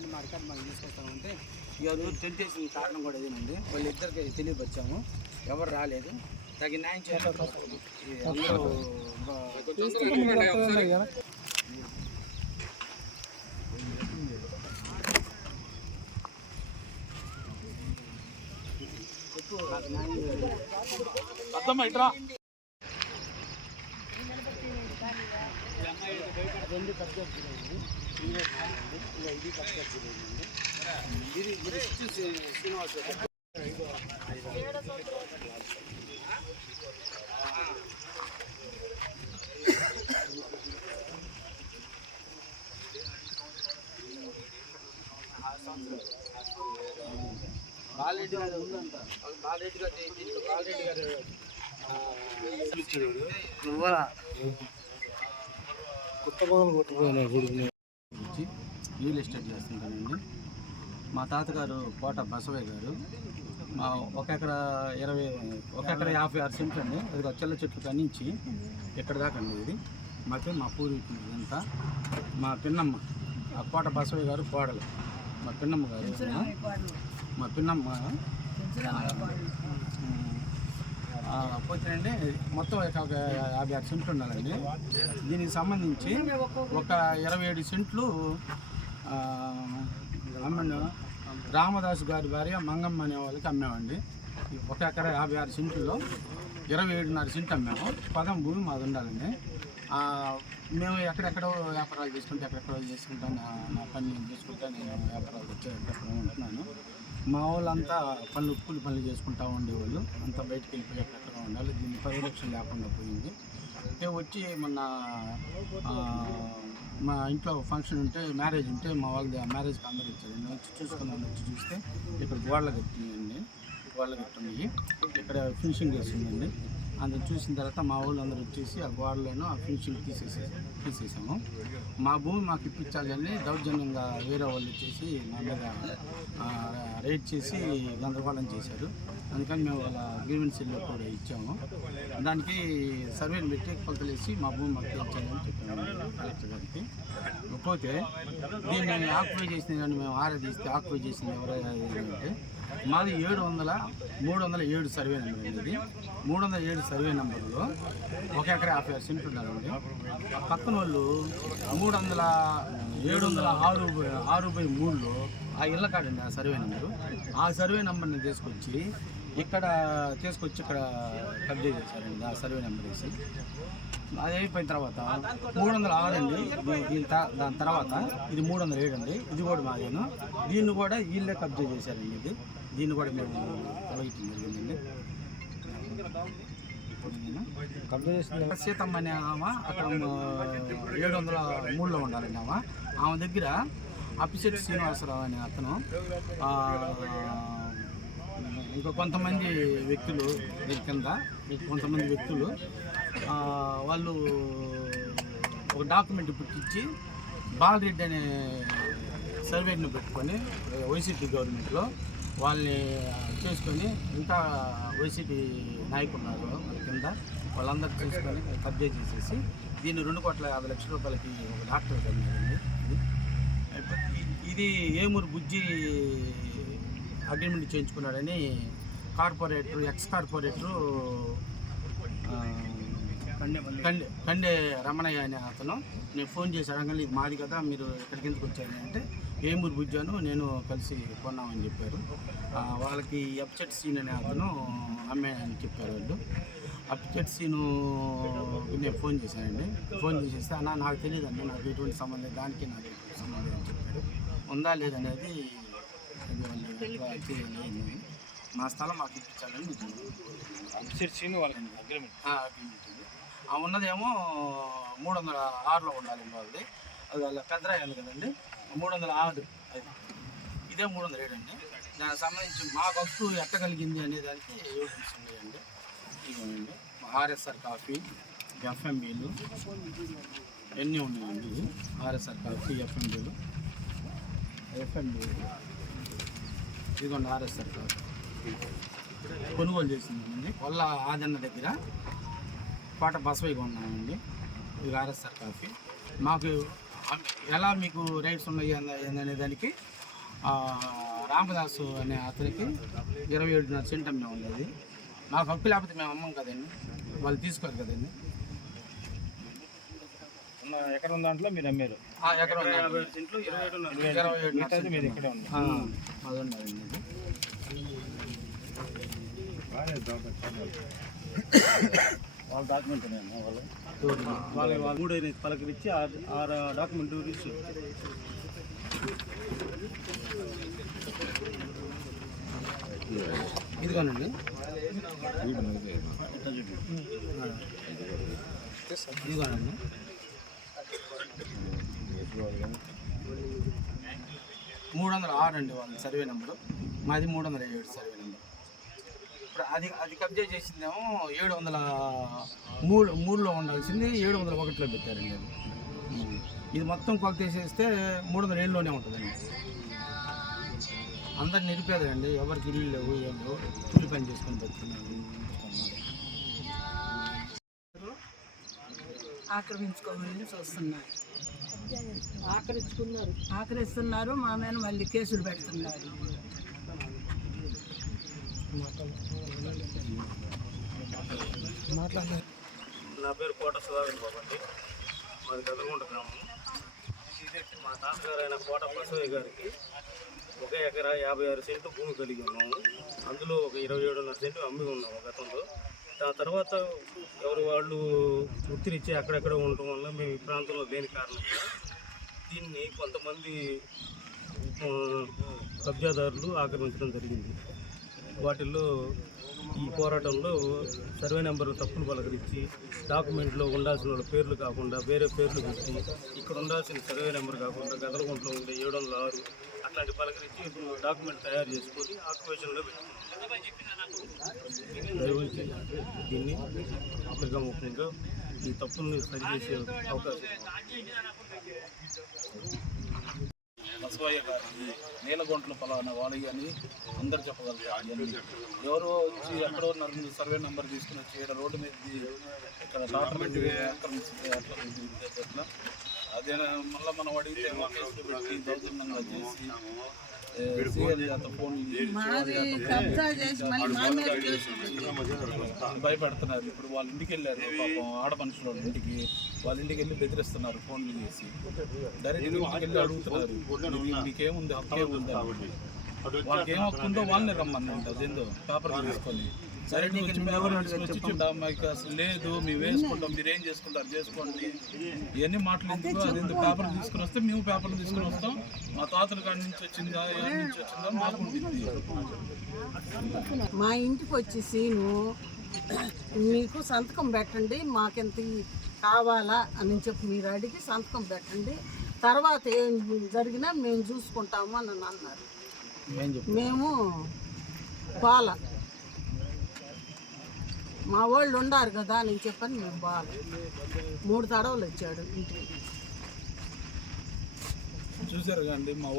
రండి మా రికార్డు మనం తీసుకొస్తామంటే ఇక టెంట్ వేసిన కారణం కూడా ఇదేనండి. వాళ్ళిద్దరికి తెలియపరిచాము, ఎవరు రాలేదు. తగిన న్యాయం చేయాలి. అర్థమ్మా ఇట్రా రెండు కబ్జా చేయండి, ఇది కబ్జా చేయండి. ఇది శ్రీనివాస బాలరెడ్డి గారు ఉందంట. బాలరెడ్డి గారు బాలరెడ్డి గారు కొత్త మొదలు కొట్టుకుని రియల్ ఎస్టేట్ చేస్తుంటానండి. మా తాతగారు కోట బసవయ్య గారు మా 1 ఎకరా 56 సెంట్లు అండి. అది చెల్ల చెట్లు కనించి ఇక్కడ దాకా అండి. ఇది మాకే మా పూర్వీకులు ఇదంతా. మా పిన్నమ్మ ఆ కోట బసవయ్య గారు కోడలు మా పిన్నమ్మ గారు. మా పిన్నమ్మ పోతేనండి మొత్తం 56 సెంట్లు ఉండాలండి. దీనికి సంబంధించి ఒక 27 సెంట్లు అమ్మను రామదాసు గారి భార్య మంగమ్మ అనే వాళ్ళకి అమ్మామండి. 1 ఎకరా 56 సెంట్లలో 27.5 సెంట్లు అమ్మాము. పదం భూమి మాది ఉండాలండి. మేము ఎక్కడెక్కడో వ్యాపారాలు చేసుకుంటే ఎక్కడెక్కడో చేసుకుంటాను, నా పని నేను చేసుకుంటాను. నేను వ్యాపారాలు వచ్చి ఎక్కడెక్కడో ఉంటున్నాను. మా వాళ్ళంతా కూలి పనులు చేసుకుంటూ ఉండేవాళ్ళు. అంతా బయటికి వెళ్ళిపోయి ఎక్కడెక్కడ ఉండాలి. దీన్ని పరిరక్షణ లేకుండా పోయింది. అంటే వచ్చి మొన్న మా ఇంట్లో ఫంక్షన్ ఉంటే, మ్యారేజ్ ఉంటే మా వాళ్ళది ఆ మ్యారేజ్కి అందరూ వచ్చారండి. వచ్చి చూసుకున్నాను. వచ్చి చూస్తే ఇక్కడ గోడలు కట్టినాయండి. గోడలు కట్టున్నాయి. ఇక్కడ ఫినిషింగ్ చేస్తుందండి. అందులో చూసిన తర్వాత మా వాళ్ళు అందరూ వచ్చేసి ఆ గోడలను ఆ ఫినిషింగ్ తీసేసాము. మా భూమి మాకు ఇప్పించాలని దౌర్జన్యంగా వేరే వాళ్ళు వచ్చేసి మా మీద రైడ్ చేసి గందరగోళం చేశారు. అందుకని మేము వాళ్ళ గ్రీవెన్సీలో కూడా ఇచ్చాము. దానికి సర్వేని పెట్టి కొలతలేసి మా భూమి మాకు ఇచ్చాలని చెప్పాము కలెక్టర్ గారికి. పోతే దీన్ని ఆక్యుపై చేసింది కానీ మేము ఆరాధిస్తే ఆక్యుపై చేసింది ఎవరైతే మాది 307 సర్వే నెంబర్ అండి. ఇది 307 సర్వే నెంబర్లో 1 ఎకరా 56 సెంట్లు ఉండాలండి. పక్కన వాళ్ళు 706/3లో ఆ ఇళ్ళ కాడండి ఆ సర్వే నెంబరు. ఆ సర్వే నెంబర్ని తీసుకొచ్చి ఇక్కడ కబ్జా చేశారండి. ఆ సర్వే నెంబర్ వేసి అది అయిపోయిన తర్వాత 306 అండి. దాని తర్వాత ఇది 307 అండి. ఇది కూడా మాదేను. దీన్ని కూడా వీళ్ళే కబ్జా చేశారండి. దీన్ని కూడా మేము తొలగించడం జరిగిందండి. కబ్జా చేసిన సీతమ్మ అనే ఆమె అక్కడ 703లో ఉండాలండి. ఆమె దగ్గర అప్పిశెట్టి శ్రీనివాసరావు అనే అతను ఇంకా కొంతమంది వ్యక్తులు దీని కింద వాళ్ళు ఒక డాక్యుమెంట్ పుట్టించి బాలరెడ్డి అనే సర్వేని పెట్టుకొని వైసీపీ గవర్నమెంట్లో వాళ్ళని చేసుకొని ఇంకా వైసీపీ నాయకులు ఉన్నారు వాళ్ళ కింద వాళ్ళందరూ చేసుకొని కబ్జా చేసేసి దీన్ని 2,50,00,000 రూపాయలకి ఒక డాక్టర్ కలిగిందండి. ఇది ఏమూరు బుజ్జి అగ్రిమెంట్ చేయించుకున్నాడని ఎక్స్ కార్పొరేటరు కండే రమణయ్య అనే అతను నేను ఫోన్ చేసి అడగండి ఇది మాది కదా, మీరు ఇక్కడికి ఎందుకు వచ్చారని అంటే ఏమూరు బుజ్జాను నేను కలిసి కొన్నామని చెప్పారు. వాళ్ళకి అప్సెట్ సీన్ అనే అతను అమ్మాయని చెప్పారు. వాళ్ళు అప్సెట్ సీను నేను ఫోన్ చేశానండి. ఫోన్ చేసేస్తే అన్న నాకు తెలియదండి, నాకు ఎటువంటి సంబంధం దానికి నాకు ఎటువంటి సంబంధం అని చెప్పారు. ఉందా లేదనేది మా స్థలం మాకు ఇప్పించాలని అప్సెట్ సీన్ వాళ్ళకి అగ్రిమెంట్ ఉన్నదేమో 306లో ఉండాలి వాళ్ళది. అది వాళ్ళ పెద్దరాయాలి కదండి. 306 అది ఇదే 307 అండి. దానికి సంబంధించి మాకు హక్కు ఎట్టగలిగింది అనే దానికి ఎవిడెన్స్ ఉన్నాయండి. ఇవ్వండి ఆర్ఎస్ఆర్ కాఫీ, ఎఫ్ఎంబీలు ఎన్ని ఉన్నాయండి. ఆర్ఎస్ఆర్ కాఫీ, ఎఫ్ఎంబీలు ఇదిగోండి ఆర్ఎస్ఆర్ కాఫీ కొనుగోలు చేసిందండి. వాళ్ళ ఆదన్న దగ్గర కోట బసవయ్య ఉన్నామండి. ఇది ఆర్ఎస్ఆర్ కాఫీ. మాకు ఎలా మీకు రైట్స్ ఉన్నాయి అనే దానికి రామదాసు అనే అతనికి 27.5 సెంట్ అమ్మే ఉండేది. మాకు హక్కు లేకపోతే మేము అమ్మం కదండి, వాళ్ళు తీసుకోరు కదండి. ఎక్కడ ఉన్న దాంట్లో మీరు అమ్మారు ఎకరం 50 సెంట్లు 27.5 మీరు ఇక్కడే ఉంది. అది ఉన్నదండి. వాళ్ళ డాక్యుమెంట్ ఉన్నాయన్న వాళ్ళు 3 పలకరించి 6 డాక్యుమెంట్ ఇచ్చి ఇదిగోనండి. ఇదిగోనండి. 306 అండి వాళ్ళ సర్వే నెంబరు, మాది 307 సర్వే నెంబర్. ఇప్పుడు అది కబ్జా చేసిందేమో 703లో ఉండాల్సింది 701లో పెట్టారండి. అది ఇది మొత్తం కొలత వేసేస్తే 307లోనే ఉంటుందండి. అందరు నిరుపేదండి, ఎవరికి ఇల్లు లేవు, ఏం లేవు, కూలి పని చేసుకొని బతుకున్నారు. ఆక్రమించుకోమని చూస్తున్నారు, ఆక్రమిస్తున్నారు. మా మీద మళ్ళీ కేసులు పెడుతున్నారు. నా పేరు కోట సుధాకర్ బాబు అండి, మాది గదరగుంట గ్రామం. మా తాతగారు అయిన కోట బసవయ్య గారికి 1 ఎకరా 56 సెంటు భూమి కలిగి ఉన్నాము. అందులో ఒక 27.5 సెంటు అమ్మి ఉన్నాము గతంలో. ఆ తర్వాత ఎవరు వాళ్ళు వృత్తినిచ్చి అక్కడెక్కడ ఉండటం వల్ల మేము ఈ ప్రాంతంలో లేని కారణంగా దీన్ని కొంతమంది కబ్జాదారులు ఆక్రమించడం జరిగింది. వాటిల్లో ఈ పోరాటంలో సర్వే నెంబర్ తప్పులు పలకరించి డాక్యుమెంట్లో ఉండాల్సిన వాళ్ళ పేర్లు కాకుండా వేరే పేర్లు పెట్టి ఇక్కడ ఉండాల్సిన సర్వే నెంబర్ కాకుండా గదలగుంటలో ఉండే 706 అట్లాంటి పలకరించి ఇప్పుడు డాక్యుమెంట్ తయారు చేసుకొని ఆక్యుపేషన్లో పెట్టుకున్నాం. దయవుంచి దీన్ని ముఖ్యంగా ఈ తప్పుల్ని సరిచేసే అవకాశం. బసవయ్య గారు నీలగొంటలు పలానా వాడి అని అందరు చెప్పగలుగుతారు. ఎవరో వచ్చి ఎక్కడో సర్వే నెంబర్ తీసుకుని వచ్చి ఇక్కడ రోడ్డు మీద ఇక్కడ డాక్యుమెంట్ ఆక్రమిస్తుంది అట్లా అదే మళ్ళీ మనం అడిగితే కేసులు పెట్టి దౌర్జన్యంగా చేసి భయపెడుతున్నారు. ఇప్పుడు వాళ్ళ ఇంటికి వెళ్ళారు, పాపం ఆడ మనుషుల ఇంటికి, వాళ్ళ ఇంటికి వెళ్ళి బెదిరిస్తున్నారు ఫోన్లు చేసి. డైరెక్ట్ ఇంటికి వెళ్ళి అడుగుతున్నారు, మీకేముంది, హక్కేముంది. వాళ్ళకి ఏం హక్కు ఉందో వాళ్ళని రమ్మని ఉంటుంది. అదేందో పేపర్ తీసుకొని సరే మాకు అసలు లేదు, మేము వేసుకుంటాం, మీరు ఏం చేసుకుంటారు చేసుకోండి, ఇవన్నీ మాట్లాడేందుకు. అదేందుకు పేపర్ తీసుకుని వస్తే మేము పేపర్లు తీసుకుని వస్తాం, మా తాతల కాడి నుంచి వచ్చిందా ఎవరి నుంచి వచ్చిందా మాకు ఉంటుంది. మా ఇంటికి వచ్చేసి మీకు సంతకం పెట్టండి, మాకెంత కావాలా అని చెప్పి మీరు అడిగి సంతకం పెట్టండి, తర్వాత ఏం జరిగినా మేము చూసుకుంటాము అని అన్నారు. మేము బాల మా వాళ్ళు ఉండారు కదా నేను చెప్పని మేము బాల 3 తడవలు వచ్చాడు ఇంటికి. చూసారు కండి మా